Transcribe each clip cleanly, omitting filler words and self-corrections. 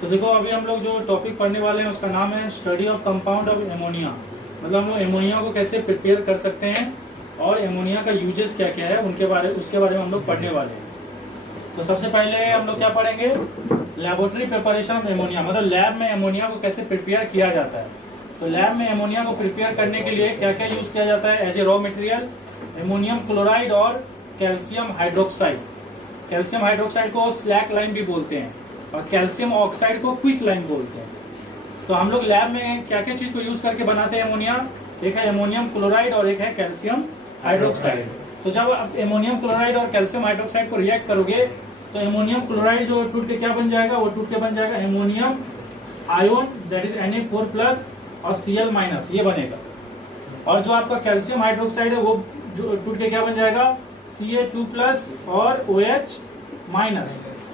तो देखो अभी हम लोग जो टॉपिक पढ़ने वाले हैं उसका नाम है study of compound of ammonia. मतलब हम लोग एमोनिया को कैसे प्रिपेयर कर सकते हैं और एमोनिया का यूजेस क्या क्या है उसके बारे में हम लोग पढ़ने वाले हैं। तो सबसे पहले हम लोग क्या पढ़ेंगे, लैबोरेटरी प्रिपरेशन ऑफ एमोनिया, मतलब लैब में एमोनिया को कैसे प्रिपेयर किया जाता है। तो लैब में एमोनिया को प्रिपेयर करने के लिए क्या क्या यूज किया जाता है as a raw material, ammonium chloride और कैल्शियम हाइड्रोक्साइड। कैल्शियम हाइड्रोक्साइड को स्लैक लाइम भी बोलते हैं और कैल्शियम ऑक्साइड को क्विक लाइम बोलते हैं। तो हम लोग लैब में क्या क्या चीज को यूज करके बनाते हैं एमोनिया, एक है एमोनियम क्लोराइड और एक है कैल्शियम हाइड्रोक्साइड। तो जब आप एमोनियम क्लोराइड और कैल्शियम हाइड्रोक्साइड को रिएक्ट करोगे तो एमोनियम क्लोराइड जो टूट के क्या बन जाएगा, वो टूट के बन जाएगा ammonium ion, that is Na4+ और Cl- ये बनेगा। और जो आपका कैल्शियम हाइड्रोक्साइड है वो जो टूट के क्या बन जाएगा, Ca2+ और OH-।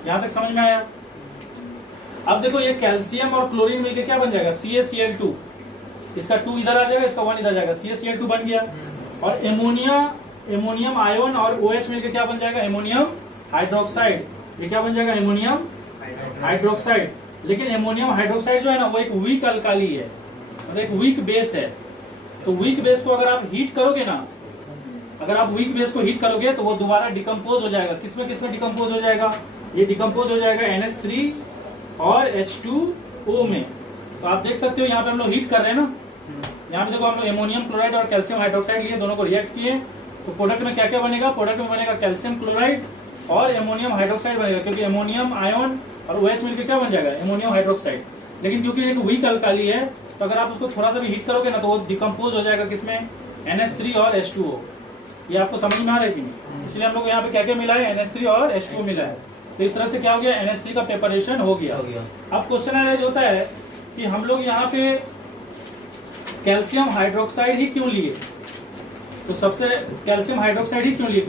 यहाँ तक समझ में आया। अब देखो ये कैल्शियम और क्लोरीन मिलके क्या बन जाएगा, CaCl2। इसका 2 इधर आ जाएगा, इसका 1 इधर जाएगा, CaCl2 बन गया। और एमोनियम आयोन और OH मिलके क्या बन जाएगा, एमोनियम हाइड्रोक्साइड। ये क्या बन जाएगा, एमोनियम हाइड्रोक्साइड। लेकिन एमोनियम हाइड्रोक्साइड जो है ना वो एक वीक अल्काली है, मतलब एक वीक बेस है। तो वीक बेस को अगर आप हीट करोगे ना, अगर आप वीक बेस को हीट करोगे तो वो दोबारा डिकम्पोज हो जाएगा। किसमें डिकम्पोज हो जाएगा, ये डिकम्पोज हो जाएगा NH3 और H2O में। तो आप देख सकते हो यहाँ पे हम लोग हीट कर रहे हैं ना, यहाँ पे देखो हम लोग एमोनियम क्लोराइड और कैल्शियम हाइड्रोक्साइड लिए, दोनों को रिएक्ट किए। तो प्रोडक्ट में क्या क्या बनेगा, प्रोडक्ट में बनेगा कैल्शियम क्लोराइड और एमोनियम हाइड्रोक्साइड बनेगा, क्योंकि एमोनियम आयोन और OH मिलकर क्या बन जाएगा, एमोनियम हाइड्रोक्साइड। लेकिन क्योंकि एक वीक अल्काली है तो अगर आप उसको थोड़ा सा भी हीट करोगे ना तो वो डिकम्पोज हो जाएगा किसमें, NH3 और H2O। ये आपको समझ में आ रहा है कि नहीं? इसलिए हम लोग यहाँ पे क्या क्या मिला है, NH3 और H2O मिला है। तो इस तरह से क्या हो गया, NH3 का प्रिपरेशन हो गया। अब क्वेश्चन अराइज होता है कि हम लोग यहाँ पे कैल्शियम हाइड्रोक्साइड ही क्यों लिए, तो सबसे कैल्शियम हाइड्रोक्साइड ही क्यों लिए,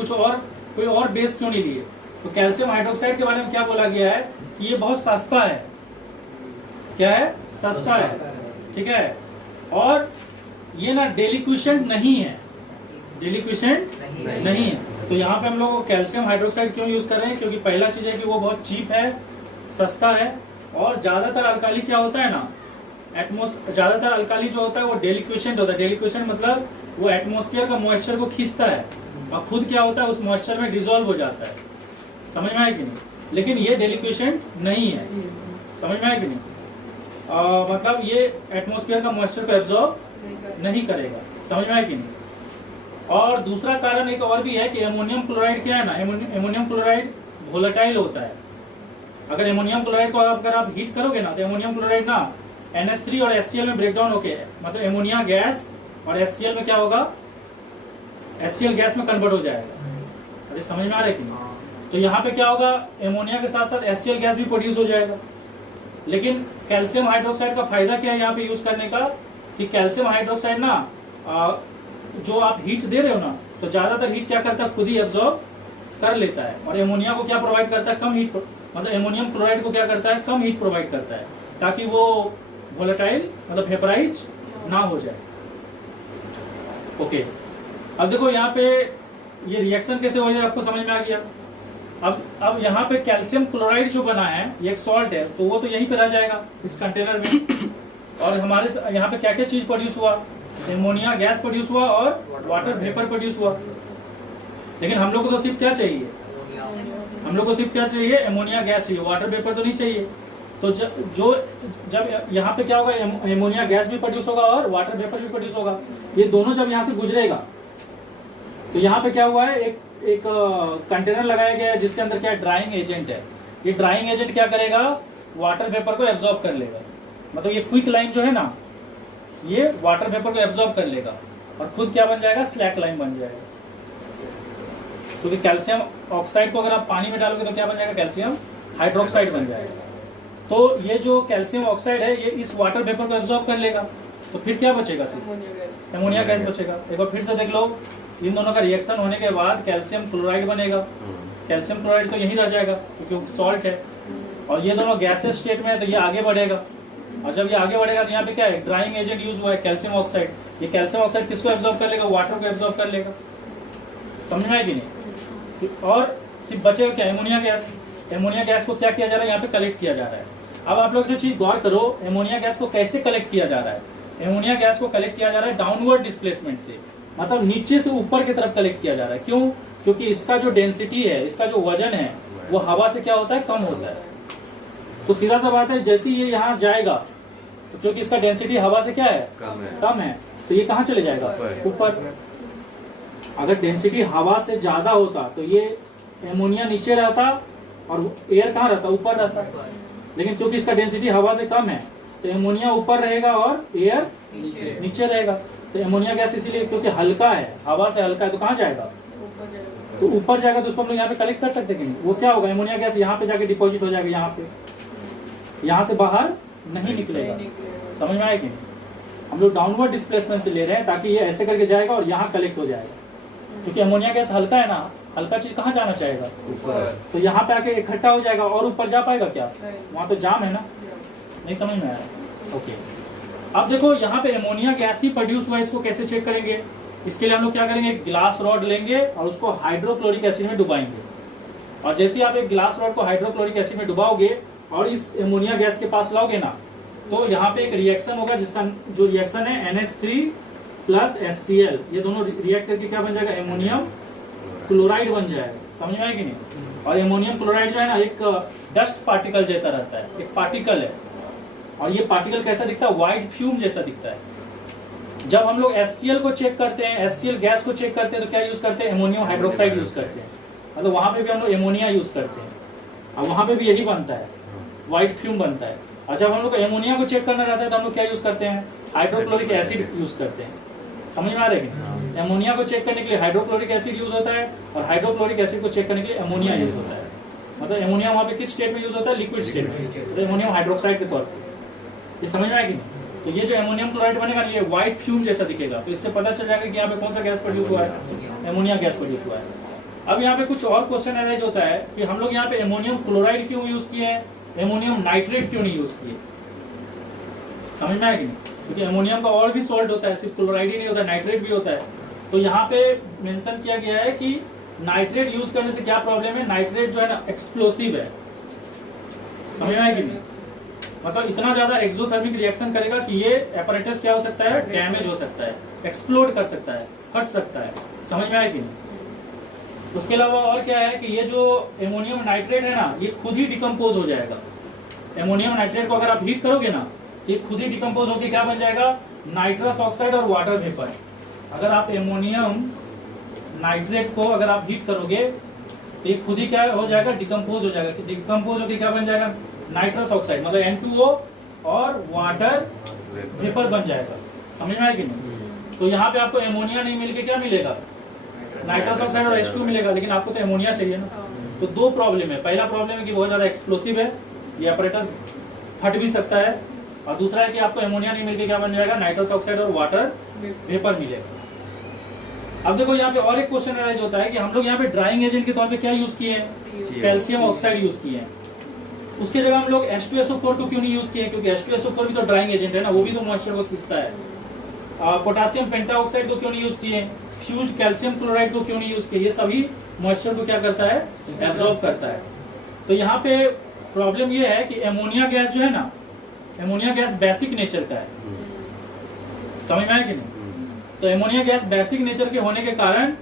कोई और बेस क्यों नहीं लिए। तो कैल्शियम हाइड्रोक्साइड के बारे में क्या बोला गया है कि ये बहुत सस्ता है। क्या है, सस्ता है, ठीक है। और ये ना डेलिक्विशेंट नहीं है, डेलिक्विशेंट नहीं है। तो यहाँ पे हम लोग कैल्शियम हाइड्रोक्साइड क्यों यूज कर रहे हैं, क्योंकि पहला चीज है कि वो बहुत चीप है, सस्ता है। और ज्यादातर अल्काली क्या होता है ना, ज्यादातर अल्काली जो होता है वो डेलिक्विशेंट होता है। डेलिक्विशेंट मतलब वो एटमॉस्फेयर का मॉइस्चर को खींचता है और खुद क्या होता है उस मॉइस्चर में डिसॉल्व हो जाता है। समझ में आया कि नहीं? लेकिन ये डेलिक्विशेंट नहीं है, समझ में आया कि नहीं? मतलब ये एटमॉस्फेयर का मॉइस्चर को एब्जॉर्ब नहीं करेगा। समझ में आया कि नहीं? और दूसरा कारण एक और भी है कि एमोनियम क्लोराइड क्या है ना, एमोनियम क्लोराइड वोलेटाइल होता है। अगर एमोनियम क्लोराइड को अगर आप हीट करोगे ना तो एमोनियम क्लोराइड ना NH3 और HCl में ब्रेक डाउन होके, मतलब एमोनिया गैस और HCl में क्या होगा, HCl गैस में कन्वर्ट हो जाएगा। अरे समझ में आ रहा है कि नहीं? तो यहाँ पे क्या होगा, एमोनिया के साथ साथ HCl गैस भी प्रोड्यूस हो जाएगा। लेकिन कैल्शियम हाइड्रोक्साइड का फायदा क्या है यहाँ पे यूज करने का, कि कैल्शियम हाइड्रोक्साइड ना जो आप हीट दे रहे हो ना तो ज्यादातर हीट क्या करता है, खुद ही एब्जॉर्ब कर लेता है। और एमोनिया को क्या प्रोवाइड करता है, कम हीट, मतलब एमोनियम क्लोराइड को क्या करता है, कम हीट प्रोवाइड करता है, ताकि वो वोलेटाइल मतलब वेपराइज ना हो जाए। ओके, अब देखो यहाँ पे ये रिएक्शन कैसे हो जाए आपको समझ में आ गया। अब यहाँ पे कैल्शियम क्लोराइड जो बना है ये एक सॉल्ट है, तो वो तो यहीं पे रह जाएगा इस कंटेनर में। और हमारे यहाँ पे क्या क्या चीज प्रोड्यूस हुआ, एमोनिया गैस प्रोड्यूस हुआ और वाटर वेपर प्रोड्यूस हुआ। लेकिन हम लोग को तो सिर्फ क्या चाहिए, हम लोग को सिर्फ क्या चाहिए, एमोनिया गैस चाहिए, वाटर वेपर तो नहीं चाहिए। तो जब यहाँ पे क्या होगा, एमोनिया गैस भी प्रोड्यूस होगा और वाटर वेपर भी प्रोड्यूस होगा। ये दोनों जब यहाँ से गुजरेगा तो यहाँ पे क्या हुआ है, एक कंटेनर लगाया गया है जिसके अंदर क्या है, ड्राइंग एजेंट है। ये ड्राइंग एजेंट क्या करेगा, वाटर वेपर को एब्जॉर्ब कर लेगा। मतलब ये क्विक लाइम जो है ना, ये वाटर वेपर को एब्जॉर्ब कर लेगा और खुद क्या बन जाएगा, स्लैक लाइम बन जाएगा। क्योंकि कैल्शियम ऑक्साइड को अगर आप पानी में डालोगे तो क्या बन जाएगा, कैल्शियम हाइड्रोक्साइड बन जाएगा। तो ये जो कैल्शियम ऑक्साइड है ये इस वाटर वेपर को एब्जॉर्ब कर लेगा, तो फिर क्या बचेगा, सिर्फ एमोनिया गैस बचेगा। एक बार फिर से देख लो, इन दोनों का रिएक्शन होने के बाद कैल्शियम क्लोराइड बनेगा। कैल्शियम क्लोराइड तो यही रह जाएगा क्योंकि सॉल्ट है, और ये दोनों गैसेस स्टेट में है तो ये आगे बढ़ेगा। और जब ये आगे बढ़ेगा तो यहाँ पे क्या है, ड्राइंग एजेंट यूज हुआ है कैल्शियम ऑक्साइड। ये कैल्शियम ऑक्साइड किसको एब्जॉर्ब कर लेगा, वाटर को एब्जॉर्ब कर लेगा। समझ में आया कि नहीं? और सिर्फ बचेगा क्या, एमोनिया गैस। एमोनिया गैस को क्या किया जा रहा है, यहाँ पे कलेक्ट किया जा रहा है। अब आप लोग जो चीज गौर करो, एमोनिया गैस को कैसे कलेक्ट किया जा रहा है। एमोनिया गैस को कलेक्ट किया जा रहा है डाउनवर्ड डिस्प्लेसमेंट से, मतलब नीचे से ऊपर की तरफ कलेक्ट किया जा रहा है। क्यों? क्योंकि इसका जो डेंसिटी है, इसका जो वजन है, वो हवा से क्या होता है, कम होता है। तो सीधा सा बात है, जैसे ये यहाँ जाएगा तो क्योंकि इसका डेंसिटी हवा से क्या है, कम है, तो ये कहाँ चले जाएगा, ऊपर। अगर डेंसिटी हवा से ज्यादा होता तो ये एमोनिया नीचे रहता और एयर कहाँ रहता, ऊपर रहता। लेकिन क्योंकि इसका डेंसिटी हवा से कम है तो एमोनिया ऊपर रहेगा और एयर नीचे रहेगा। तो एमोनिया गैस इसीलिए क्योंकि हल्का है, हवा से हल्का है, तो कहाँ जाएगा, तो ऊपर जाएगा। तो उसको हम लोग यहाँ पे कलेक्ट कर सकते हैं कि नहीं? वो क्या होगा, एमोनिया गैस यहाँ पे जाके डिपॉजिट हो जाएगा, यहाँ पे, यहाँ से बाहर नहीं निकलेगा। समझ में आया कि नहीं? हम लोग डाउनवर्ड डिस्प्लेसमेंट से ले रहे हैं ताकि ये ऐसे करके जाएगा और यहाँ कलेक्ट हो जाएगा। क्योंकि अमोनिया गैस हल्का है ना, हल्का चीज कहाँ जाना चाहेगा, ऊपर। तो यहाँ पे आके इकट्ठा हो जाएगा और ऊपर जा पाएगा क्या, वहाँ तो जाम है ना। नहीं समझ में आया? ओके, अब देखो यहाँ पे अमोनिया गैस ही प्रोड्यूस हुआ, इसको कैसे चेक करेंगे? इसके लिए हम लोग क्या करेंगे, ग्लास रॉड लेंगे और उसको हाइड्रोक्लोरिक एसिड में डुबाएंगे। और जैसे ही आप एक ग्लास रॉड को हाइड्रोक्लोरिक एसिड में डुबाओगे और इस अमोनिया गैस के पास लाओगे ना, तो यहाँ पे एक रिएक्शन होगा जिसका जो रिएक्शन है NH3 प्लस HCl, ये दोनों रिएक्ट करके क्या बन जाएगा, एमोनियम क्लोराइड बन जाएगा। समझ में आया कि नहीं? और एमोनियम क्लोराइड जो है ना, एक डस्ट पार्टिकल जैसा रहता है, एक पार्टिकल है। और ये पार्टिकल कैसा दिखता है, व्हाइट फ्यूम जैसा दिखता है। जब हम लोग HCl को चेक करते हैं, HCl गैस को चेक करते हैं, तो क्या यूज करते हैं, एमोनियम हाइड्रोक्साइड यूज करते हैं। मतलब वहां पे भी हम लोग एमोनिया यूज करते हैं और वहां पे भी यही बनता है, व्हाइट फ्यूम बनता है। और जब हम लोग एमोनिया को चेक करना रहता है तो हम लोग क्या यूज करते हैं, हाइड्रोक्लोरिक एसिड यूज करते हैं। समझ में आ रहा है? एमोनिया को चेक करने के लिए हाइड्रोक्लोरिक एसिड यूज होता है और हाइड्रोक्लोरिक एसिड को चेक करने के लिए अमोनिया यूज होता है। मतलब एमोनिया वहाँ पे किस स्टेट में यूज होता है, लिक्विड स्टेट में, तो एमोनियम हाइड्रोक्साइड के तौर पर। ये समझ में आएगी? तो ये जो एमोनियम क्लोराइड बनेगा, ये व्हाइट फ्यूम जैसा दिखेगा। तो इससे पता चल जाएगा कि यहाँ पे कौन सा गैस प्रोड्यूस हुआ है, एमोनिया गैस प्रोड्यूस हुआ है। अब यहाँ पे कुछ और क्वेश्चन अराइज होता है कि हम लोग यहाँ पे एमोनियम क्लोराइड क्यों यूज किए हैं, एमोनियम नाइट्रेट क्यों नहीं यूज किए। समझ में आएगी? क्योंकि एमोनियम का और भी सॉल्ट होता है, सिर्फ क्लोराइड ही नहीं होता, नाइट्रेट भी होता है। तो यहाँ पे मेंशन किया गया है कि नाइट्रेट यूज करने से क्या प्रॉब्लम है, नाइट्रेट जो है ना एक्सप्लोसिव है। समझ में आएगी? मतलब इतना ज्यादा एक्सोथर्मिक रिएक्शन करेगा कि ये एपरेटस क्या हो सकता है, डैमेज हो सकता है, एक्सप्लोड कर सकता है, फट सकता है। समझ में आएगी? उसके अलावा और क्या है कि ये जो एमोनियम नाइट्रेट है ना, ये खुद ही डिकम्पोज हो जाएगा। एमोनियम नाइट्रेट को अगर आप हीट करोगे ना, ये खुद ही डिकम्पोज होकर क्या बन जाएगा, नाइट्रस ऑक्साइड और वाटर वेपर। अगर आप एमोनियम नाइट्रेट को अगर आप हीट करोगे तो ये खुद ही क्या हो जाएगा, डिकम्पोज हो जाएगा। डिकम्पोज होकर क्या बन जाएगा, नाइट्रस ऑक्साइड, मतलब N2O और वाटर वेपर बन जाएगा। समझ में आया कि नहीं? तो यहाँ पे आपको एमोनिया नहीं मिल के क्या मिलेगा, नाइट्रस ऑक्साइड और H2 मिलेगा, लेकिन आपको तो एमोनिया चाहिए ना। तो दो प्रॉब्लम है, पहला प्रॉब्लम है कि बहुत ज्यादा एक्सप्लोसिव है, ये अपरेटस फट भी सकता है, और दूसरा है कि आपको एमोनिया नहीं मिलके क्या बन जाएगा, नाइट्रस ऑक्साइड और वाटर वेपर मिलेगा। अब देखो यहाँ पे और एक क्वेश्चन अराइज होता है कि हम लोग यहाँ पे ड्राइंग एजेंट के तौर पे क्या यूज किए हैं, कैल्शियम ऑक्साइड यूज किए हैं। उसके जगह हम लोग H2SO4 को क्यों नहीं यूज किए, क्योंकि H2SO4 भी तो ड्राइंग एजेंट है ना, वो भी तो मॉइस्चर को खींचता है। पोटेशियम पेंटाऑक्साइड को क्यों नहीं यूज किए, फ्यूज्ड कैल्शियम क्लोराइड को क्यों नहीं यूज किए, ये सभी मॉइस्चर को क्या करता है, एब्जॉर्ब करता है। तो यहाँ पे प्रॉब्लम ये है कि एमोनिया गैस जो है ना, एमोनिया गैस बेसिक नेचर का है। समझ में आया कि नहीं? तो एमोनिया गैस बेसिक नेचर के होने के कारण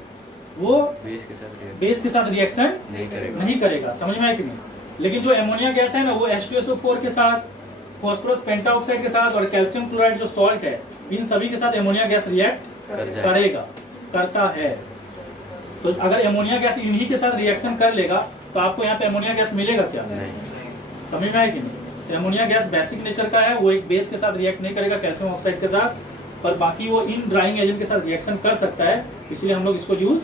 वो बेस के साथ रिएक्शन नहीं करेगा। समझ में आया कि नहीं? लेकिन जो एमोनिया गैस है ना, वो H2SO4 के साथ, फॉस्फोरस पेंटाऑक्साइड के साथ और कैल्शियम क्लोराइड जो सॉल्ट है, इन सभी के साथ एमोनिया गैस रिएक्ट करेगा, करता है। तो अगर एमोनिया गैस इन्हीं के साथ रिएक्शन कर लेगा तो आपको यहाँ पे एमोनिया गैस मिलेगा क्या, समझ में आया कि नहीं? तो एमोनिया गैस बेसिक नेचर का है, वो एक बेस के साथ रिएक्ट नहीं करेगा कैल्शियम ऑक्साइड के साथ, पर बाकी वो इन ड्राइंग एजेंट के साथ रिएक्शन कर सकता है, इसलिए हम लोग इसको यूज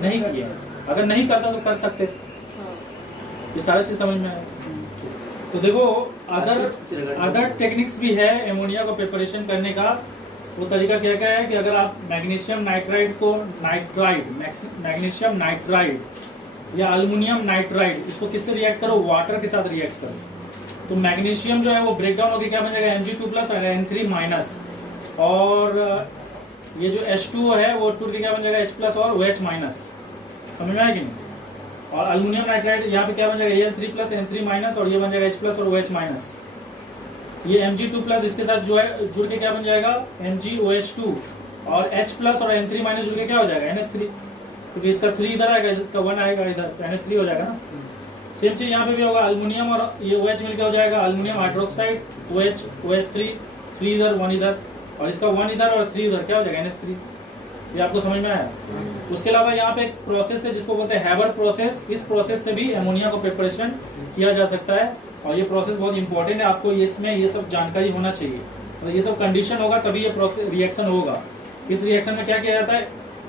नहीं किए। अगर नहीं करता तो कर सकते। ये सारी चीज समझ में आया? तो देखो अदर टेक्निक्स भी है एमोनिया को प्रिपरेशन करने का। वो तरीका क्या क्या है कि अगर आप मैग्नीशियम नाइट्राइड को मैग्नीशियम नाइट्राइड या अल्युमिनियम नाइट्राइड, इसको किससे रिएक्ट करो, वाटर के साथ रिएक्ट करो, तो मैग्नीशियम जो है वो ब्रेक डाउन होकर क्या बन जाएगा, Mg2+ और N3-, और ये जो H2O है वो टूट के क्या बन जाएगा, H+ और OH-। समझ में आया कि नहीं? और अल्युमिनियम नाइट्राइड यहाँ पे क्या बन जाएगा, Al3+ N3-, और ये बन जाएगा H+ और OH-। ये Mg2+ इसके साथ जो है जुड़ के क्या बन जाएगा, MgOH2, और H+ और N3- जुड़ के क्या हो जाएगा, NH3, क्योंकि इसका 3 इधर आएगा, इसका 1 आएगा इधर, NH3 हो जाएगा ना। सेम चीज यहाँ पे भी होगा, अल्युमिनियम और ये OH मिलकर हो जाएगा अल्युमिनियम हाइड्रोक्साइड, OH3, 3 इधर 1 इधर, और इसका 1 इधर और 3 इधर, क्या हो जाएगा, NH3। ये आपको समझ में आया। उसके अलावा यहाँ पे एक प्रोसेस है जिसको बोलते हैं हैबर प्रोसेस। इस प्रोसेस से भी अमोनिया को प्रिपरेशन किया जा सकता है, और ये प्रोसेस बहुत इंपॉर्टेंट है, आपको इसमें ये सब जानकारी होना चाहिए। तो ये सब कंडीशन होगा तभी ये प्रोसेस रिएक्शन होगा। इस रिएक्शन में क्या किया जाता है,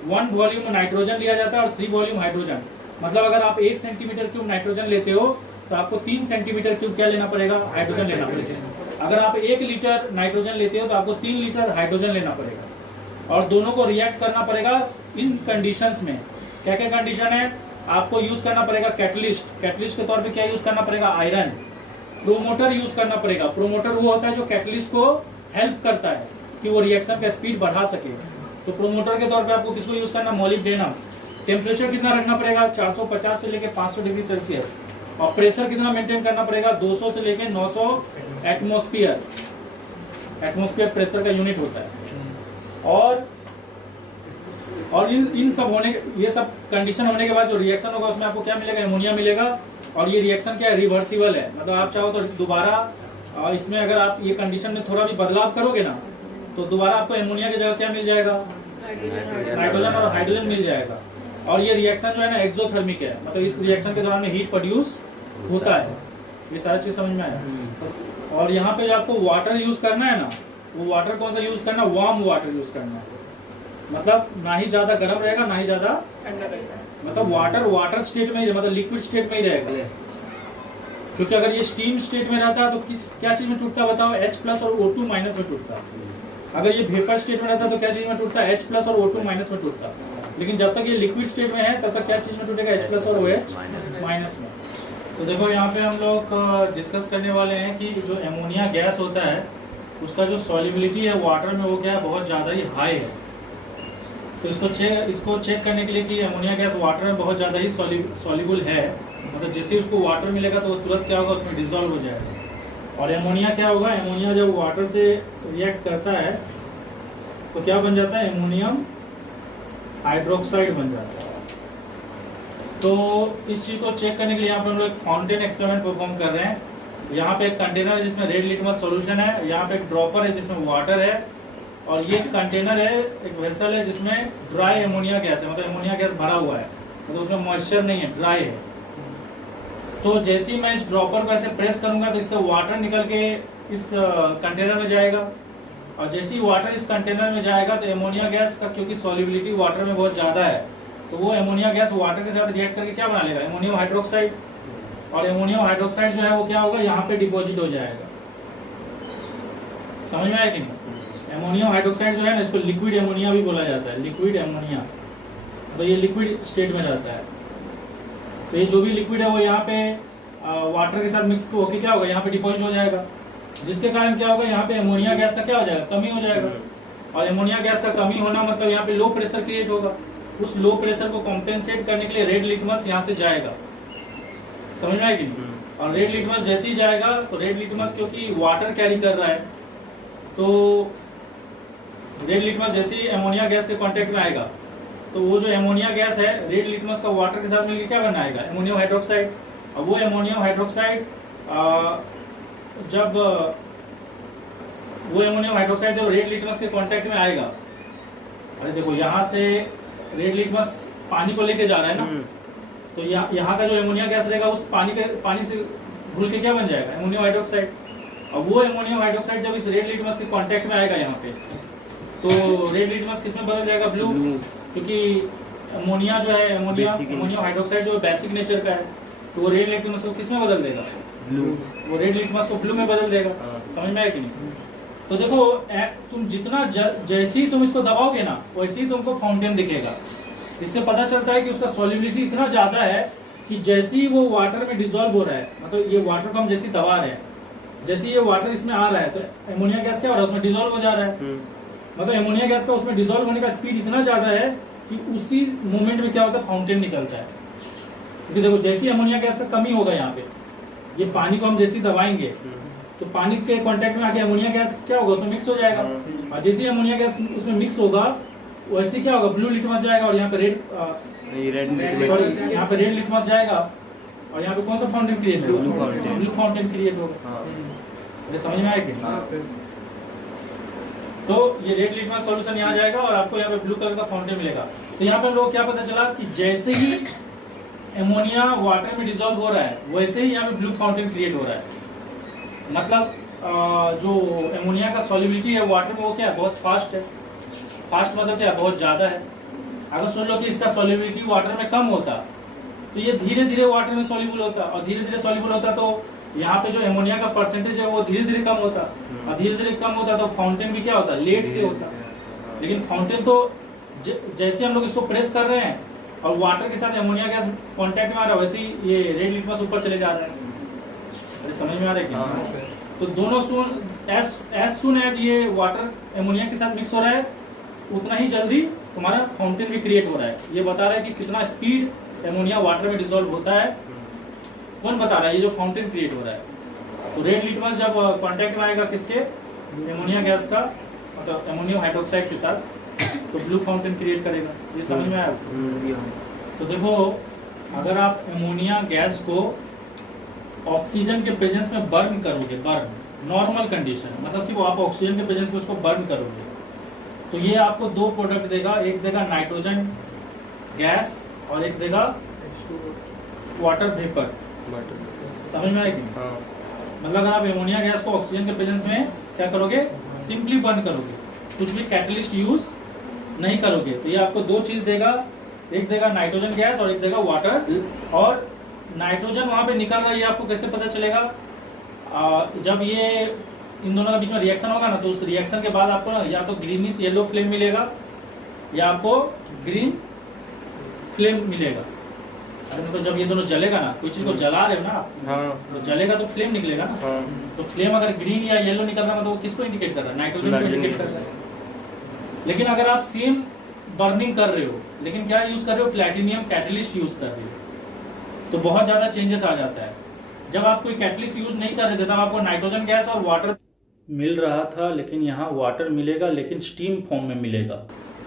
1 वॉल्यूम नाइट्रोजन लिया जाता है और 3 वॉल्यूम हाइड्रोजन। मतलब अगर आप 1 सेंटीमीटर क्यूब नाइट्रोजन लेते हो तो आपको 3 सेंटीमीटर क्यूब क्या लेना पड़ेगा, हाइड्रोजन लेना पड़ेगा। अगर आप 1 लीटर नाइट्रोजन लेते हो तो आपको 3 लीटर हाइड्रोजन लेना पड़ेगा, और दोनों को रिएक्ट करना पड़ेगा इन कंडीशंस में। क्या क्या कंडीशन है, आपको यूज करना पड़ेगा कैटलिस्ट। कैटलिस्ट के तौर पे क्या यूज करना पड़ेगा, आयरन। प्रोमोटर यूज करना पड़ेगा। प्रोमोटर वो होता है जो कैटलिस्ट को हेल्प करता है कि वो रिएक्शन का स्पीड बढ़ा सके। तो प्रोमोटर के तौर पे आपको किसको यूज करना, मॉलिब्डेनम। टेम्परेचर कितना रखना पड़ेगा, 450 से लेके 500 डिग्री सेल्सियस, और प्रेशर कितना मेंटेन करना पड़ेगा, 200 से लेके 900 एटमॉस्फेयर। एटमॉस्फेयर प्रेशर का यूनिट होता है। और इन सब होने, ये सब कंडीशन होने के बाद जो रिएक्शन होगा उसमें आपको क्या मिलेगा, अमोनिया मिलेगा। और ये रिएक्शन क्या है, रिवर्सिबल है। मतलब आप चाहो तो दोबारा इसमें अगर आप ये कंडीशन में थोड़ा भी बदलाव करोगे ना, तो दोबारा आपको अमोनिया की जगह क्या मिल जाएगा, नाइट्रोजन और हाइड्रोजन मिल जाएगा। और ये रिएक्शन जो है ना एक्सोथर्मिक है, मतलब इस रिएक्शन के दौरान में हीट प्रोड्यूस होता है। ये सारी चीज समझ में आया। और यहाँ पे जो आपको वाटर यूज करना है ना, वो वाटर कौन सा यूज करना, वार्म वाटर यूज करना है। मतलब ना ही ज्यादा गर्म रहेगा ना ही ज्यादा ठंडा रहेगा, मतलब वाटर स्टेट में ही, मतलब लिक्विड स्टेट में ही रहेगा। क्योंकि अगर ये स्टीम स्टेट में रहता है तो क्या चीज में टूटता है बताओ, H+ और O2- में टूटता है। अगर ये वेपर स्टेट में रहता है तो क्या चीज में टूटता है, H+ और O2- में टूटता है। लेकिन जब तक ये लिक्विड स्टेट में है तब तक क्या चीज में टूटेगा, H+ और OH- में। तो देखो यहाँ पे हम लोग डिस्कस करने वाले हैं कि जो एमोनिया गैस होता है उसका जो सॉल्युबिलिटी है वाटर में वो क्या है, बहुत ज़्यादा ही हाई है। तो इसको चेक करने के लिए कि एमोनिया गैस वाटर में बहुत ज़्यादा ही सॉल्युबल है, मतलब जैसे ही उसको वाटर मिलेगा तो वो तुरंत क्या होगा, उसमें डिजॉल्व हो जाएगा। और एमोनिया क्या होगा, एमोनिया जब वाटर से रिएक्ट करता है तो क्या बन जाता है, एमोनियम हाइड्रोक्साइड बन जाता है। तो इस चीज़ को चेक करने के लिए यहाँ पर हम लोग एक फाउंटेन एक्सपेरिमेंट परफॉर्म कर रहे हैं। यहाँ पे एक कंटेनर है जिसमें रेड लिटमस सॉल्यूशन है, यहाँ पे एक ड्रॉपर है जिसमें वाटर है, और ये कंटेनर है, एक वेसल है जिसमें ड्राई एमोनिया गैस है, मतलब एमोनिया गैस भरा हुआ है, मतलब उसमें मॉइस्चर नहीं है, ड्राई है। तो जैसे ही मैं इस ड्रॉपर को ऐसे प्रेस करूंगा तो इससे वाटर निकल के इस कंटेनर में जाएगा, और जैसे ही वाटर इस कंटेनर में जाएगा तो एमोनिया गैस का क्योंकि सॉल्युबिलिटी वाटर में बहुत ज़्यादा है तो वो एमोनिया गैस वाटर के साथ रिएक्ट करके क्या बना लेगा, एमोनियम हाइड्रोक्साइड। और एमोनियम हाइड्रोक्साइड जो है वो क्या होगा, यहाँ पे डिपॉजिट हो जाएगा। समझ में आया कि नहीं। एमोनियम हाइड्रोक्साइड जो है ना, इसको लिक्विड एमोनिया भी बोला जाता है, लिक्विड एमोनिया। तो ये लिक्विड स्टेट में रहता है। तो ये जो भी लिक्विड है वो यहाँ पे वाटर के साथ मिक्स होकर क्या होगा, यहाँ पे डिपॉजिट हो जाएगा, जिसके कारण क्या होगा, यहाँ पे एमोनिया गैस का क्या हो जाएगा, कमी हो जाएगा। और एमोनिया गैस का कमी होना मतलब यहाँ पे लो प्रेशर क्रिएट होगा। उस लो प्रेशर को कॉम्पेंसेट करने के लिए रेड लिटमस यहाँ से जाएगा। समझ में आएगी। और रेड लिटमस जैसे ही जाएगा तो रेड लिटमस क्योंकि वाटर कैरी कर रहा है, तो रेड लिटमस जैसे ही एमोनिया गैस के कांटेक्ट में आएगा तो वो जो एमोनिया गैस है रेड लिटमस का वाटर के साथ मिलकर क्या बना आएगा, एमोनियम हाइड्रोक्साइड। और वो एमोनियम हाइड्रोक्साइड जब रेड लिटमस के कांटेक्ट में आएगा, अरे देखो यहाँ से रेड लिटमस पानी को लेके जा रहा है ना, तो यहाँ का जो एमोनिया गैस रहेगा उस पानी से घुल के क्या बन जाएगा, एमोनियम हाइड्रोक्साइड। और वो एमोनियम हाइड्रोक्साइड जब इस रेड लिटमस के कांटेक्ट में आएगा यहाँ पे, तो रेड लिटमस किसमें बदल जाएगा, ब्लू। क्योंकि अमोनिया जो है एमोनियम हाइड्रोक्साइड जो बेसिक नेचर का है, तो वो रेड लिटमस को किसमें बदल देगा, ब्लू। वो रेड लिटमस को ब्लू में बदल देगा। समझ में आया कि नहीं। तो देखो तुम जितना जैसे ही तुम इसको दबाओगे ना वैसे ही तुमको फाउंटेन दिखेगा। इससे पता चलता है कि उसका सॉल्युबिलिटी इतना ज्यादा है कि जैसे ही वो वाटर में डिसॉल्व हो रहा है, मतलब ये वाटर को हम जैसे दबा रहे हैं, जैसे ही ये वाटर इसमें आ रहा है तो एमोनिया गैस क्या हो रहा है, उसमें डिसॉल्व हो जा रहा है। मतलब एमोनिया गैस का उसमें डिसॉल्व होने का स्पीड इतना ज्यादा है कि उसी मोमेंट में क्या होता है, फाउंटेन निकलता है। क्योंकि देखो जैसे ही एमोनिया गैस का कमी होगा यहाँ पे, ये पानी को हम जैसे ही दबाएंगे तो पानी के कांटेक्ट में आके अमोनिया गैस क्या होगा, उसमें मिक्स हो जाएगा। और जैसे ही अमोनिया गैस उसमें मिक्स होगा वैसे क्या होगा, ब्लू लिटमस जाएगा और यहाँ पे रेड यहाँ पे रेड लिटमस जाएगा और यहाँ पे कौन सा फाउंटेन क्रिएट होगा, ब्लू फाउंटेन क्रिएट होगा। अरे समझ में आया कि तो ये रेड लिटमस सॉल्यूशन यहाँ जाएगा और आपको यहाँ पे ब्लू कलर का फाउंटेन मिलेगा। तो यहाँ पे हम लोग क्या पता चला कि जैसे ही एमोनिया वाटर में डिसॉल्व हो रहा है वैसे ही यहाँ पे ब्लू फाउंटेन क्रिएट हो रहा है। मतलब जो एमोनिया का सॉल्युबिलिटी है वाटर में वो क्या है, बहुत फास्ट है। फास्ट मतलब क्या, बहुत ज़्यादा है। अगर सुन लो कि इसका सॉल्युबिलिटी वाटर में कम होता तो ये धीरे धीरे वाटर में सॉल्युबल होता, और धीरे धीरे सॉल्युबल होता तो यहाँ पे जो एमोनिया का परसेंटेज है वो धीरे धीरे कम होता, और धीरे धीरे कम होता तो फाउंटेन भी क्या होता, लेट से होता। लेकिन फाउंटेन तो जैसे हम लोग इसको प्रेस कर रहे हैं और वाटर के साथ एमोनिया गैस कांटेक्ट में आ रहा है वैसे ही ये रेड लिटमस ऊपर चले जा रहा है। अरे समझ में आ रहा है क्या? तो दोनों सुन एज ये वाटर एमोनिया के साथ मिक्स हो रहा है उतना ही जल्दी तुम्हारा फाउंटेन भी क्रिएट हो रहा है। ये बता रहा है कि कितना स्पीड एमोनिया वाटर में डिसॉल्व होता है। कौन बता रहा है? ये जो फाउंटेन क्रिएट हो रहा है। तो रेड लिटमस जब कांटेक्ट में आएगा किसके, एमोनिया गैस का, मतलब एमोनियम हाइड्रोक्साइड के साथ, तो ब्लू फाउंटेन क्रिएट करेगा। ये समझ में आया? तो देखो अगर आप एमोनिया गैस को ऑक्सीजन के प्रेजेंस में बर्न करोगे, बर्न नॉर्मल कंडीशन मतलब सिर्फ आप ऑक्सीजन के प्रेजेंस में उसको बर्न करोगे तो ये आपको दो प्रोडक्ट देगा, एक देगा नाइट्रोजन गैस और एक देगा वाटर वेपर। समझ में आएगी? मतलब अगर आप एमोनिया गैस को ऑक्सीजन के प्रेजेंस में क्या करोगे, सिंपली बर्न करोगे, कुछ भी कैटलिस्ट यूज नहीं करोगे, तो ये आपको दो चीज देगा, एक देगा नाइट्रोजन गैस और एक देगा वाटर। और नाइट्रोजन वहां पे निकल रही है, आपको कैसे पता चलेगा? जब ये इन दोनों के बीच में रिएक्शन होगा ना तो उस रिएक्शन के बाद आपको या तो ग्रीनिश येलो फ्लेम मिलेगा या आपको ग्रीन फ्लेम मिलेगा। अरे मतलब जब ये दोनों जलेगा ना, कोई चीज को जला रहे हो ना आप, तो जलेगा तो फ्लेम निकलेगा ना। तो फ्लेम अगर ग्रीन या येलो निकल रहा है तो वो किसको इंडिकेट कर रहा है? नाइट्रोजन को इंडिकेट कर रहा है। लेकिन अगर आप सेम बर्निंग कर रहे हो लेकिन क्या यूज कर रहे हो, प्लैटिनियम कैटलिस्ट यूज कर रहे हो, तो बहुत ज्यादा चेंजेस आ जाता है। जब आप कोई कैटलिस्ट यूज नहीं कर रहे थे तब आपको नाइट्रोजन गैस और वाटर मिल रहा था, लेकिन यहाँ वाटर मिलेगा लेकिन स्टीम फॉर्म में मिलेगा।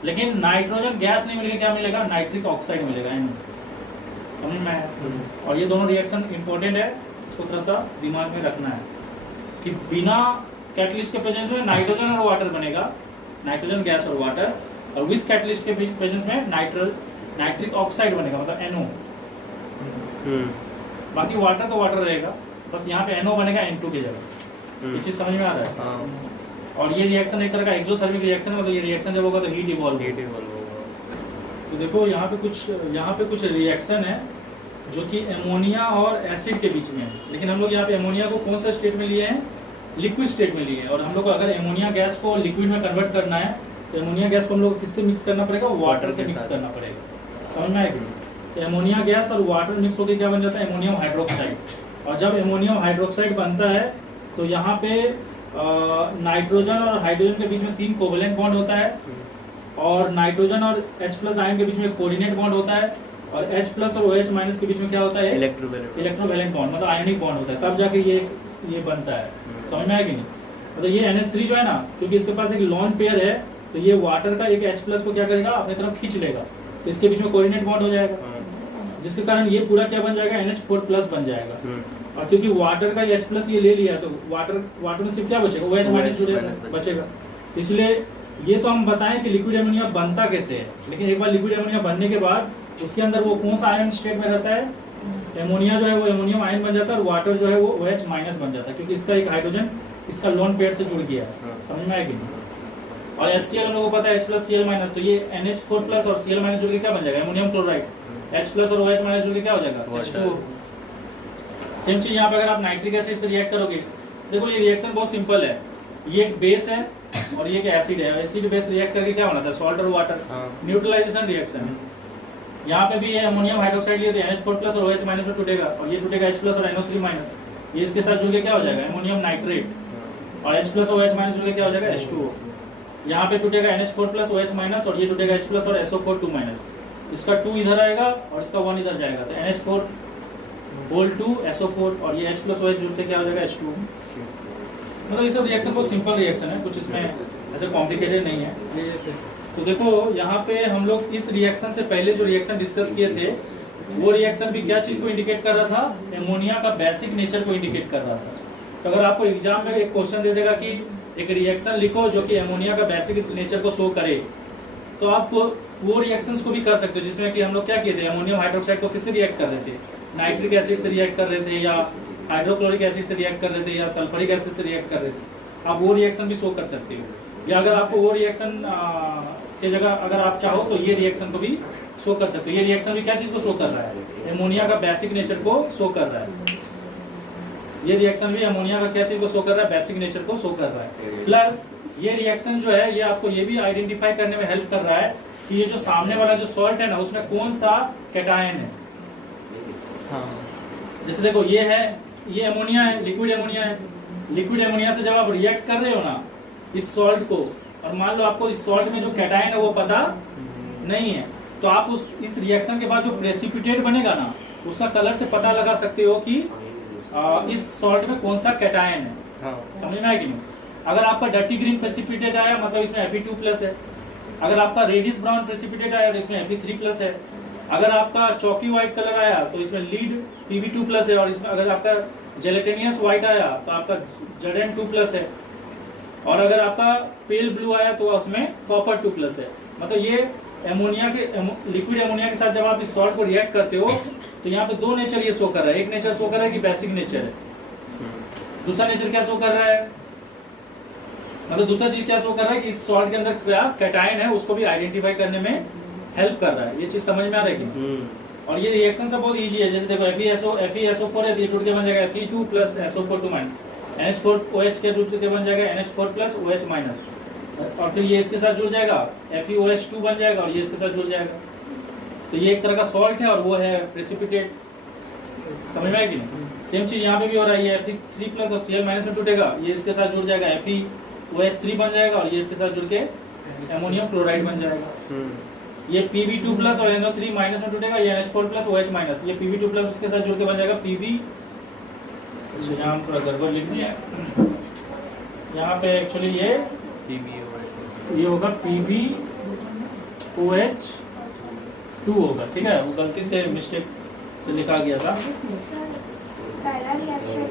लेकिन नाइट्रोजन गैस नहीं मिलेगा, क्या मिलेगा? नाइट्रिक ऑक्साइड मिलेगा। समझ में आया? और ये दोनों रिएक्शन इंपॉर्टेंट है, इसको थोड़ा सा दिमाग में रखना है कि बिना कैटलिस्ट के प्रेजेंस में नाइट्रोजन और वाटर बनेगा, नाइट्रोजन गैस और वाटर, और विद कैटलिस्ट के प्रेजेंस में नाइट्रिक ऑक्साइड बनेगा, मतलब NO। बाकी वाटर तो वाटर रहेगा, बस यहाँ पे NO बनेगा N2 की जगह। ये चीज समझ में आ रहा है? और ये रिएक्शन एक तरह का एक्सोथर्मिक रिएक्शन, मतलब ये रिएक्शन जब होगा तो हीट इवॉल्व होगा। तो देखो यहाँ पे कुछ रिएक्शन है जो कि एमोनिया और एसिड के बीच में है, लेकिन हम लोग यहाँ पे एमोनिया को कौन सा स्टेट में लिए हैं? लिक्विड स्टेट में लिए हैं। और हम लोग को अगर एमोनिया गैस को लिक्विड में कन्वर्ट करना है तो एमोनिया गैस को हम लोग किससे मिक्स करना पड़ेगा? वाटर से मिक्स करना पड़ेगा। समझ में आएगी? तो एमोनिया गैस और वाटर मिक्स होकर क्या बन जाता है? Ammonium hydroxide. और जब एमोनियम हाइड्रोक्साइड बनता है तो यहाँ पे नाइट्रोजन और हाइड्रोजन के बीच में 3 कोवेलेंट बॉन्ड होता है, और नाइट्रोजन और H+ आयन के बीच में कोऑर्डिनेट बॉन्ड होता है, और H+ और OH- के बीच में क्या होता है? इलेक्ट्रोवैलेंट बॉन्ड, मतलब आयनिक बॉन्ड होता है, तब जाके ये बनता है। समझ में आया कि नहीं? मतलब ये NH3 जो है ना, क्योंकि इसके पास एक लॉन पेयर है तो ये वाटर का एक H+ को क्या करेगा? अपनी तरफ खींच लेगा, तो इसके बीच में कोऑर्डिनेट बॉन्ड हो जाएगा, जिसके कारण ये पूरा क्या बन जाएगा? NH4+ बन जाएगा। और क्योंकि वाटर का H+ ये ले लिया तो वाटर में सिर्फ क्या बचेगा? OH- बचेगा। इसलिए ये तो हम बताएं कि लिक्विड एमोनिया बनता कैसे है, लेकिन एक बार लिक्विड एमोनिया बनने के बाद उसके अंदर वो कौन सा आयन स्टेट में रहता है? एमोनिया जो है वो एमोनियम आयन बन जाता है, और वाटर जो है वो OH- बन जाता है, क्योंकि इसका एक हाइड्रोजन इसका लोन पेयर से जुड़ गया है। समझ में आएगी? और HCl हम लोगों को पता है H+ Cl-, तो ये NH4+ और Cl- जुड़ के क्या बन जाएगा? Ammonium chloride. H+ और OH- जुड़ के क्या हो जाएगा? H2O। सेम चीज यहाँ पे अगर आप नाइट्रिक एसिड से रिएक्ट करोगे, देखो ये रिएक्शन बहुत सिंपल है, ये एक बेस है और ये एक एसिड है, एसिड बेस रिएक्ट करके क्या बनाता है? सॉल्ट और वाटर, न्यूट्रलाइजेशन रिएक्शन। यहाँ पे भी ये अमोनियम हाइड्रोक्साइड लिए NH4+ और OH- में टूटेगा, और ये टूटेगा H+ और NO3-, ये इसके साथ जुड़ के क्या हो जाएगा? अमोनियम नाइट्रेट, और H+ और OH- जुड़ के क्या हो जाएगा? H2O। यहाँ पे टूटेगा NH4+ OH-, और ये टूटेगा H+ और SO4 इसका 2 इधर आएगा और इसका 1 इधर जाएगा, तो NH4 होल 2 SO4, और ये H+ OH जुड़ के क्या हो जाएगा? H2O। मतलब ये सब रिएक्शन बहुत सिंपल रिएक्शन है, कुछ इसमें ऐसे कॉम्प्लिकेटेड नहीं है। तो देखो यहाँ पे हम लोग इस रिएक्शन से पहले जो रिएक्शन डिस्कस किए थे वो रिएक्शन भी क्या चीज़ को इंडिकेट कर रहा था, एमोनिया का बेसिक नेचर को इंडिकेट कर रहा था। तो अगर आपको एग्जाम में एक क्वेश्चन दे देगा कि एक रिएक्शन लिखो जो कि एमोनिया का बेसिक नेचर को शो करे, तो आप वो रिएक्शंस को भी कर सकते हो, जिसमें कि हम लोग क्या किए थे, अमोनियम हाइड्रोक्साइड को किससे रिएक्ट कर रहे थे, नाइट्रिक एसिड से रिएक्ट कर रहे थे, या हाइड्रोक्लोरिक एसिड से रिएक्ट कर रहे थे, या सल्फरिक एसिड से रिएक्ट कर रहे थे। आप वो रिएक्शन भी शो कर सकते हो, या अगर आपको वो रिएक्शन की जगह अगर आप चाहो तो ये रिएक्शन को भी शो कर सकते हो। ये रिएक्शन भी क्या चीज़ को शो कर रहा है, एमोनिया का बेसिक नेचर को शो कर रहा है। ये रिएक्शन भी अमोनिया का क्या चीज़ को शो कर रहा है, बेसिक नेचर को शो कर रहा है। प्लस ये रिएक्शन जो है ये आपको ये भी आइडेंटिफाई करने में हेल्प कर रहा है कि ये जो सामने वाला जो सॉल्ट है ना उसमें कौन सा कैटायन है। हाँ। जैसे देखो ये है, ये अमोनिया है, लिक्विड अमोनिया है। लिक्विड अमोनिया से जब आप रिएक्ट कर रहे हो ना इस सॉल्ट को, और मान लो आपको इस सॉल्ट में जो कैटायन है वो पता नहीं है, तो आप इस रिएक्शन के बाद जो प्रेसिपिटेट बनेगा ना उसका कलर से पता लगा सकते हो कि इस सॉल्ट में कौन सा कैटायन है। हाँ। समझ में आया कि नहीं। अगर आपका डर्टी ग्रीन प्रेसिपिटेट आया मतलब इसमें Fe2+ है। अगर आपका रेडिश ब्राउन प्रेसिपिटेट आया तो इसमें Fe3+ है। अगर आपका चौकी व्हाइट कलर आया तो इसमें लीड Pb2+ है, और इसमें अगर आपका जेलेटिनियस व्हाइट आया तो आपका Zn2+ है, और अगर आपका पेल ब्लू आया तो उसमें कॉपर 2+ है। मतलब ये एमोनिया के लिक्विड एमोनिया के साथ जब आप इस सॉल्ट को रिएक्ट करते हो तो यहाँ पे दो नेचर ये शो कर रहा है। एक नेचर शो कर रहा है कि बेसिक नेचर है, दूसरा नेचर क्या शो कर रहा है, मतलब दूसरा चीज क्या शो कर रहा है कि इस सॉल्ट के अंदर क्या कैटायन है उसको भी आइडेंटिफाई करने में हेल्प कर रहा है। ये चीज समझ में आ रही है। और ये रिएक्शन सब बहुत इजी है। जैसे देखो FeSO4 है, ये टूट के बन जाएगा Fe2+ SO4 NH4OH के रूप से बन जाएगा NH4+ OH-, और फिर ये इसके साथ जुड़ जाएगा FeOH2 बन जाएगा, और ये इसके साथ जुड़ जाएगा। तो ये एक तरह का सॉल्ट है और वो है प्रेसिपिटेट। समझ में आया कि नहीं। सेम चीज यहाँ पे भी हो रहा है, Fe3+ और Cl- में टूटेगा, ये इसके साथ जुड़ जाएगा FeOH3 बन जाएगा, और ये इसके साथ जुड़ के एमोनियम क्लोराइड बन जाएगा। ये Pb2+ और NO3- में टूटेगा, ये NH4+ OH-, ये Pb2+ उसके साथ जुड़ के बन जाएगा Pb। यहाँ थोड़ा गड़बड़ लिख दिया यहाँ पे, एक्चुअली ये होगा PbOH2 होगा, ठीक है, वो गलती से मिस्टेक से लिखा गया था। पहला रिएक्शन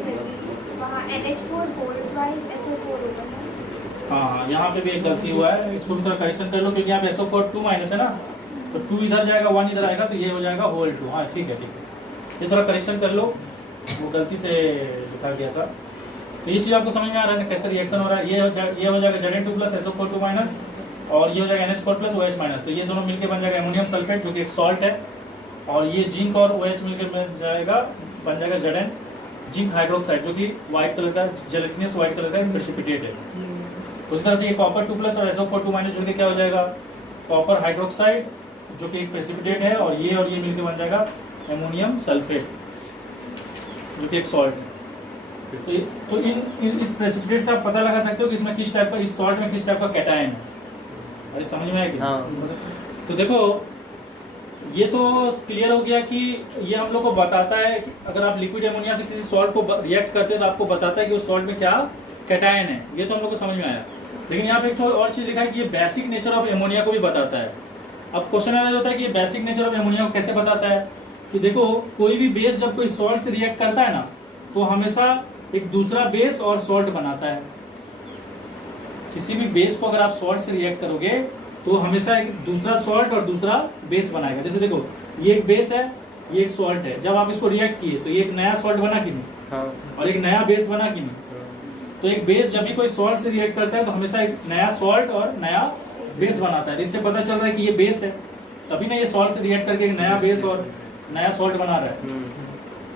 वहाँ NH4 बोल्टवाइज SO4 होगा। हाँ, यहाँ पे भी एक गलती हुआ है, इसको भी थोड़ा करेक्शन कर लो, क्योंकि यहाँ पे SO4 2- है ना, तो 2 इधर जाएगा 1 इधर आएगा, तो ये हो जाएगा होल 2। हाँ ठीक है, ये थोड़ा करेक्शन कर लो, वो गलती से लिखा गया था। तो ये चीज़ आपको समझ में आ रहा है कैसे रिएक्शन हो रहा है। ये हो जाएगा Zn2+ SO4 2-, और ये हो जाएगा NH4+ OH-। तो ये दोनों मिलके बन जाएगा अमोनियम सल्फेट जो कि एक सॉल्ट है, और ये जिंक और OH मिलकर बन जाएगा Zn जिंक हाइड्रोक्साइड जो कि व्हाइट कलर का जेलेटिनियस व्हाइट कलर का प्रेसिपिटेट है। उस तरह से ये कॉपर 2+ और SO4 2- जुड़ के क्या हो जाएगा, कॉपर हाइड्रोक्साइड जो कि एक प्रेसिपिटेट है, और ये मिलकर बन जाएगा अमोनियम सल्फेट जो कि एक सॉल्ट है। तो इस प्रेसिपिटेट से आप पता लगा सकते हो कि इसमें किस टाइप का, इस सॉल्ट में किस टाइप का कैटायन है। अरे समझ में आया कि हाँ। तो देखो ये तो क्लियर हो गया कि ये हम लोग को बताता है कि अगर आप लिक्विड एमोनिया से किसी सॉल्ट को रिएक्ट करते हैं तो आपको बताता है कि उस सॉल्ट में क्या कैटायन है। ये तो हम लोग को समझ में आया। लेकिन यहाँ पे एक और चीज़ लिखा है कि ये बेसिक नेचर ऑफ एमोनिया को भी बताता है। अब क्वेश्चन आ होता है कि ये बेसिक नेचर ऑफ एमोनिया को कैसे बताता है। कि देखो कोई भी बेस जब कोई सॉल्ट से रिएक्ट करता है ना तो हमेशा एक दूसरा बेस और सॉल्ट बनाता है। किसी भी बेस को अगर आप सॉल्ट से रिएक्ट करोगे तो हमेशा एक दूसरा सॉल्ट और दूसरा बेस बनाएगा। जैसे देखो ये एक बेस है, ये एक सॉल्ट है, जब आप इसको रिएक्ट किए तो ये एक नया सॉल्ट बना कि नहीं, हाँ। और एक नया बेस बना कि नहीं, हाँ। तो एक बेस जब भी कोई सॉल्ट से रिएक्ट करता है तो हमेशा एक नया सॉल्ट और नया बेस बनाता है। इससे पता चल रहा है कि ये बेस है, तभी ना ये सॉल्ट से रिएक्ट करके एक नया बेस और नया सॉल्ट बना रहा है।